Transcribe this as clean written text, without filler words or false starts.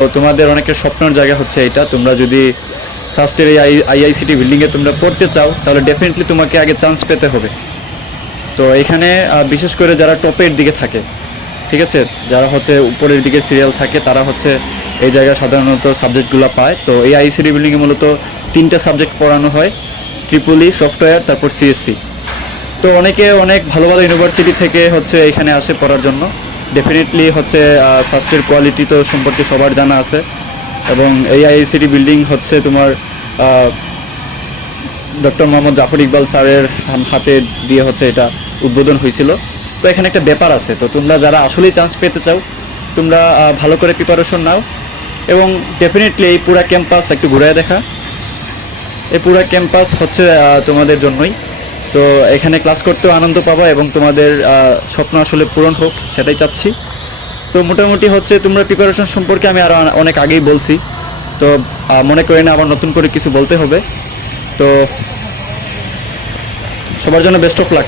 তো তোমাদের অনেকের স্বপ্নের জায়গা হচ্ছে এটা। তোমরা যদি সাস্টের এই আইআইসিটি বিল্ডিংয়ে তোমরা পড়তে চাও তাহলে ডেফিনেটলি তোমাকে আগে চান্স পেতে হবে। তো এখানে বিশেষ করে যারা টপের দিকে থাকে, ঠিক আছে, যারা হচ্ছে উপরের দিকে সিরিয়াল থাকে, তারা হচ্ছে এই জায়গায় সাধারণত সাবজেক্টগুলো পায়। তো এই আইসিটি বিল্ডিংয়ে মূলত 3টা সাবজেক্ট পড়ানো হয়, ট্রিপলি, সফটওয়্যার, তারপর সিএসসি। তো অনেকে অনেক ভালো ভালো ইউনিভার্সিটি থেকে হচ্ছে এখানে আসে পড়ার জন্য। ডেফিনেটলি হচ্ছে সাস্টের কোয়ালিটি তো সম্পর্কে সবার জানা আছে। এবং এই আইআইসিটি বিল্ডিং হচ্ছে তোমার ডক্টর মোহাম্মদ জাফর ইকবাল স্যারের হাতে দিয়ে হচ্ছে এটা উদ্বোধন হয়েছিল। তো এখানে একটা ব্যাপার আছে, তো তোমরা যারা আসলেই চান্স পেতে চাও তোমরা ভালো করে প্রিপারেশন নাও। এবং ডেফিনেটলি এই পুরা ক্যাম্পাস একটু ঘুরে দেখা, এই পুরা ক্যাম্পাস হচ্ছে তোমাদের জন্যই। তো এখানে ক্লাস করতেও আনন্দ পাবা এবং তোমাদের স্বপ্ন আসলে পূরণ হোক সেটাই চাচ্ছি। তো মোটামুটি হচ্ছে তোমরা প্রিপারেশন সম্পর্কে আমি আরও অনেক আগেই বলছি। তো মনে করি না আবার নতুন করে কিছু বলতে হবে। তো সবার জন্য বেস্ট অফ লাক।